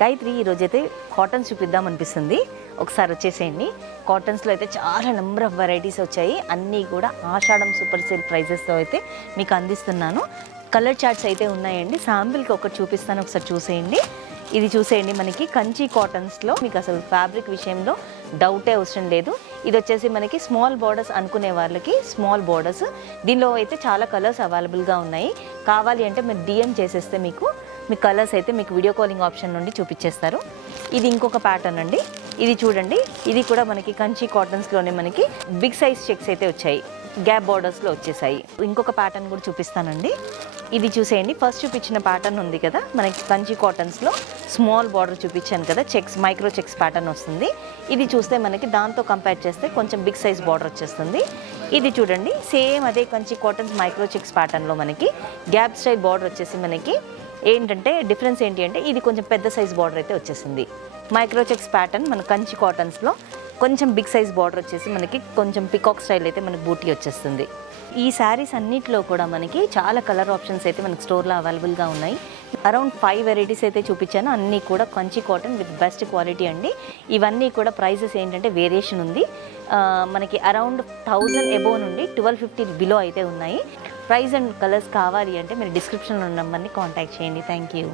గాయత్రి ఈరోజైతే కాటన్స్ చూపిద్దాం అనిపిస్తుంది. ఒకసారి వచ్చేసేయండి. కాటన్స్లో అయితే చాలా నెంబర్ ఆఫ్ వెరైటీస్ వచ్చాయి. అన్నీ కూడా ఆషాఢం సూపర్ సేల్ ప్రైజెస్తో అయితే మీకు అందిస్తున్నాను. కలర్ చార్ట్స్ అయితే ఉన్నాయండి. శాంపిల్కి ఒకటి చూపిస్తాను, ఒకసారి చూసేయండి. ఇది చూసేయండి, మనకి కంచి కాటన్స్లో మీకు అసలు ఫ్యాబ్రిక్ విషయంలో డౌటే అవసరం లేదు. ఇది వచ్చేసి మనకి స్మాల్ బోర్డర్స్ అనుకునే వాళ్ళకి స్మాల్ బోర్డర్స్. దీనిలో అయితే చాలా కలర్స్ అవైలబుల్గా ఉన్నాయి. కావాలి అంటే మీరు డిఎం చేసేస్తే మీ కలర్స్ అయితే మీకు వీడియో కాలింగ్ ఆప్షన్ నుండి చూపించేస్తారు. ఇది ఇంకొక ప్యాటర్న్ అండి. ఇది చూడండి, ఇది కూడా మనకి కంచి కాటన్స్లోనే మనకి బిగ్ సైజ్ చెక్స్ అయితే వచ్చాయి, గ్యాప్ బార్డర్స్లో వచ్చేసాయి. ఇంకొక ప్యాటర్న్ కూడా చూపిస్తానండి. ఇది చూసేయండి, ఫస్ట్ చూపించిన ప్యాటర్న్ ఉంది కదా మనకి కంచి కాటన్స్లో స్మాల్ బార్డర్ చూపించాను కదా, చెక్స్ మైక్రో చెక్స్ ప్యాటర్న్ వస్తుంది. ఇది చూస్తే మనకి దాంతో కంపేర్ చేస్తే కొంచెం బిగ్ సైజ్ బార్డర్ వచ్చేస్తుంది. ఇది చూడండి, సేమ్ అదే కంచి కాటన్స్ మైక్రో చెక్స్ ప్యాటర్న్లో మనకి గ్యాప్ స్టైల్ బార్డర్ వచ్చేసి మనకి ఏంటంటే డిఫరెన్స్ ఏంటి అంటే ఇది కొంచెం పెద్ద సైజ్ బార్డర్ అయితే వచ్చేసింది. మైక్రో చెక్స్ ప్యాటర్న్ మన కంచి కాటన్స్లో కొంచెం బిగ్ సైజ్ బార్డర్ వచ్చేసి మనకి కొంచెం పికాక్ స్టైల్ అయితే మనకి బూటీ వచ్చేస్తుంది. ఈ శారీస్ అన్నిట్లో కూడా మనకి చాలా కలర్ ఆప్షన్స్ అయితే మనకి స్టోర్లో అవైలబుల్గా ఉన్నాయి. అరౌండ్ 5 వెరైటీస్ అయితే చూపించాను. అన్నీ కూడా Kanchi cotton with best quality అండి. ఇవన్నీ కూడా ప్రైజెస్ ఏంటంటే వేరియేషన్ ఉంది. మనకి అరౌండ్ 1000 అబోవ్ నుండి 1250 బిలో అయితే ఉన్నాయి. ప్రైస్ అండ్ కలర్స్ కావాలి అంటే మీరు డిస్క్రిప్షన్లో ఉన్న నెంబర్ని కాంటాక్ట్ చేయండి. Thank you.